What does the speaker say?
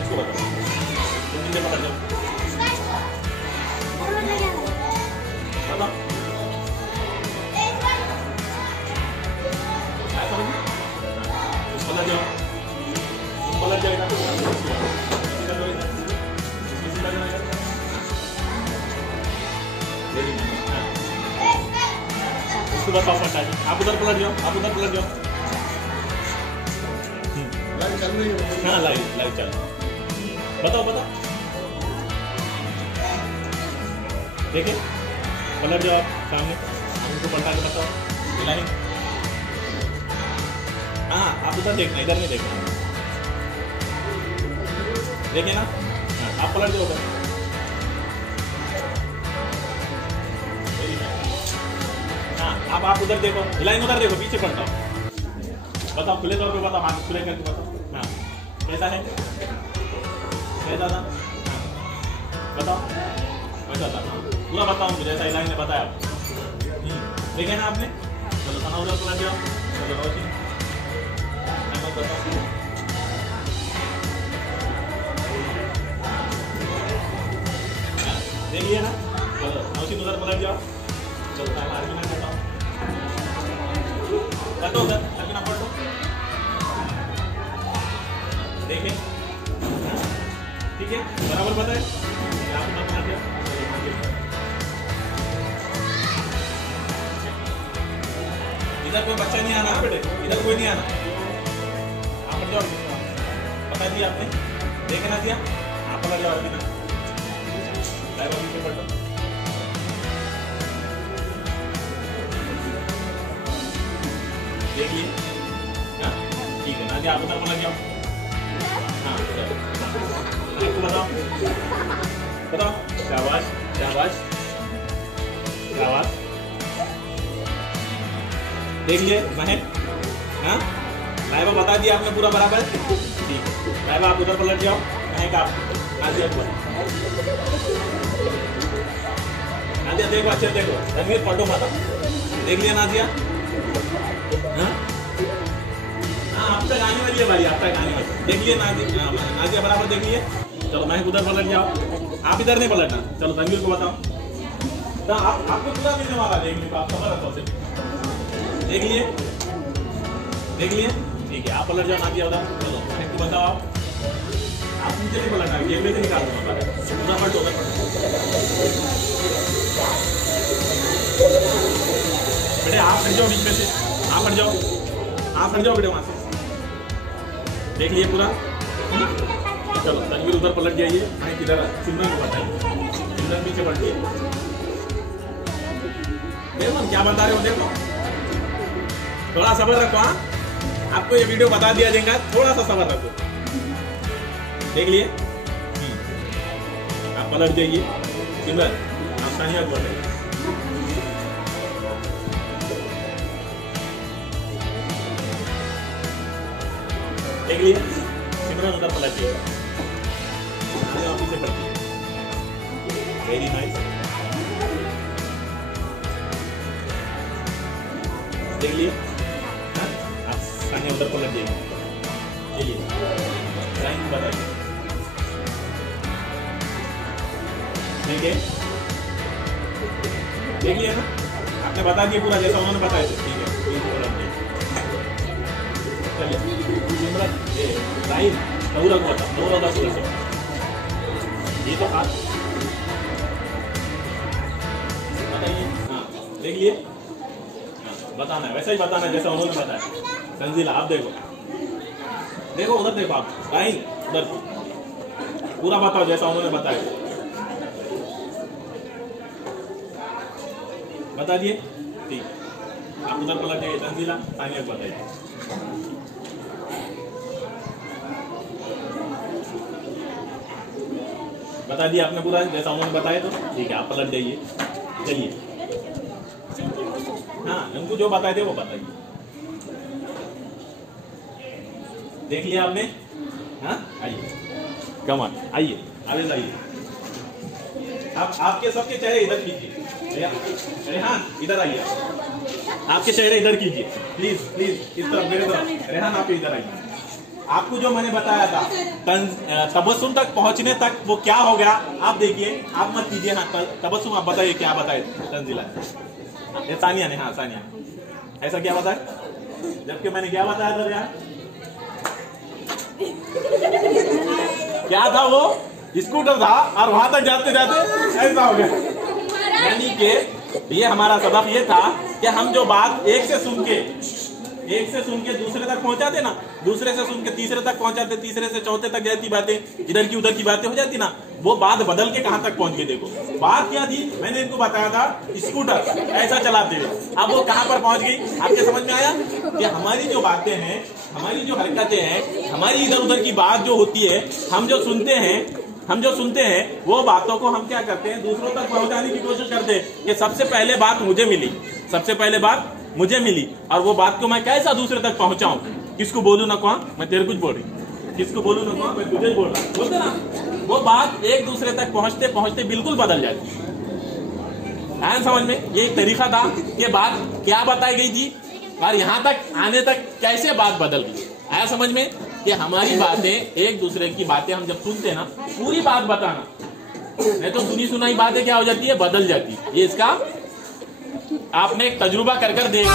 इसको बताओ, तुम नीचे पकड़ जाओ, बताओ पलट जाओ, पलट जाएगा, उसको बताओ पलटा है, आप उधर पलट जाओ, आप उधर पलट जाओ। हाँ लाइव चल, बताओ बताओ, देखिए पलट जाओ आप सामने, उनको पलटा के बताओ, हिलाएं। हाँ आप उधर देखना, इधर नहीं देखना, देखिए ना। हाँ आप पलट जाओ उधर, हाँ अब आप उधर देखो, हिलाएंगे उधर देखो, पीछे पलटाओ, बताओ खुले तौर पे बताओ, हाथ खुले करके बताओ। हाँ कैसा है, कैसा था, हाँ बताओ कैसा था, पूरा बताओ मुझे, जैसा हिलाएंगे बताया आप, देखे ना आपने। चलो खाना उधर पलट जाओ, चलो रोशनी बताओ, देखिए ना। चलो रोशनी उधर पलट जाओ, चलो आर्मी बताओ, पलटो उधर, ना पलटो, देखिए ठीक है, बराबर बताए आप बता दिया। इधर कोई बच्चा नहीं आना बेटे, इधर कोई नहीं आना, आप पलट जाओ, बता दिया आपने, देखना दिया, आप पलट जाओ अभी ना, ड्राइवर पीछे पलटो, देखिए ठीक है ना, आप उधर पलट जाओ। हाँ आपको बताओ, बताओ, शाबाश शाबाश शाबाश, देख लिए महक। हाँ लाइबा बता दिया आपने पूरा बराबर, ठीक है लाइबा आप उधर पलट जाओ, महक आप नाजिया देखो, अच्छे देखो, रणवीर पलटो माता, देख लिया नाजिया। हाँ आप तक आने वाली है भाई, आप तक आने वाली, देख लिए नाजिया बराबर देख लिए। चलो मैं उधर पलट जाओ, आप इधर नहीं पलटना। चलो रणवीर को बताओ, तो आपको पूरा मिलने वाला देखने को, आप खबर रखो, देख लिए देख लिए, ठीक है आप पलट जाओ नाजिया उधर। चलो मैं को बताओ, आप नीचे नहीं पलटना, गेम में से निकाल दो, उधर पलटो, उधर पलटो बेटे, आप हट जाओ बीच में से, आप हट जाओ, आप हट जाओ बेटे वहां से, देख लिए पूरा। चलो रणवीर उधर पलट जाइए, मैं किधर सिमरन को बताइए, सिमरन पीछे पलटिए, देखो क्या बता रहे हो, देखो थोड़ा सब्र रखो। हाँ आपको ये वीडियो बता दिया जाएगा, थोड़ा सा सब्र रखो, देख लिए। आप पलट जाइए, सिमरन आप सानिया को बताइए, देख लिए। सिमरन उधर पलट जाइए, ऑफिस से पलटिए, वेरी नाइस, देख लिए। आप सानिया उधर पलट जाइए, चलिए लाइन बताइए, ठीक है देख लिया ना, आपने बता दिया पूरा जैसा उन्होंने बताया था, ठीक है चलिए। सिमरन लाइन नौरा को बताओ, नौरा का पूरा सब ये तो हाथ बताइए। हाँ देख लिए, बताना है वैसा ही बताना है जैसा उन्होंने बताया। संजीला आप देखो, देखो उधर देखो, आप लाइन उधर पूरा बताओ जैसा उन्होंने बताया, बता दिए, ठीक आप उधर पलट जाइए। संजीला सानिया को बताइए, बता दिया आपने पूरा जैसा उन्होंने बताया, तो ठीक है आप पलट जाइए, चलिए। हाँ उनको जो बताए थे वो बताइए, देख लिया आपने। हाँ आइए, कम ऑन आइए, आगे जाइए। आप आपके सबके चेहरे इधर कीजिए। रेहान इधर आइए, आपके चेहरे इधर कीजिए प्लीज प्लीज, इस तरफ मेरे तरफ। रेहान आप इधर आइए। आपको जो मैंने बताया था तबस्सुम तक पहुंचने तक वो क्या हो गया आप देखिए, आप मत कीजिए। हाँ तबस्सुम आप बताइए क्या बताए तंजीला, ये सानिया ने। हाँ सानिया ऐसा क्या बताया, जबकि मैंने क्या बताया था यार, क्या था वो, स्कूटर था और वहां तक जाते जाते ऐसा हो गया। यानी कि ये हमारा सबक ये था कि हम जो बात एक से सुन के दूसरे तक पहुंचाते ना, दूसरे से सुन के तीसरे तक पहुंचाते, तीसरे से चौथे तक जाती बातें, इधर की उधर की बातें हो जाती ना, वो बात बदल के कहां तक पहुंच गई। देखो बात क्या थी, मैंने इनको बताया था स्कूटर ऐसा चलाते हुए, अब वो कहां पर पहुंच गई आपके समझ में आया कि हमारी जो बातें हैं, हमारी जो हरकतें हैं, हमारी इधर उधर की बात जो होती है, हम जो सुनते हैं वो बातों को हम क्या करते हैं, दूसरों तक पहुंचाने की कोशिश करते हैं कि सबसे पहले बात मुझे मिली और वो बात को मैं कैसा दूसरे तक पहुंचाऊं, किसको बोलूं ना कौन, मैं तेरे कुछ बोल रही, किसको बोलूं ना कौन, मैं तुझे बोल रहा, बोलते ना, वो बात एक दूसरे तक पहुंचते पहुंचते बिल्कुल बदल जाती है। आया समझ में, ये एक तरीका था कि बात क्या बताई गई थी और यहां तक आने तक कैसे बात बदल गई। आया समझ में कि हमारी बातें, एक दूसरे की बातें हम जब सुनते हैं ना, पूरी बात बताना, नहीं तो सुनी सुनाई बातें क्या हो जाती है, बदल जाती है। ये इसका आपने एक तजुर्बा कर देख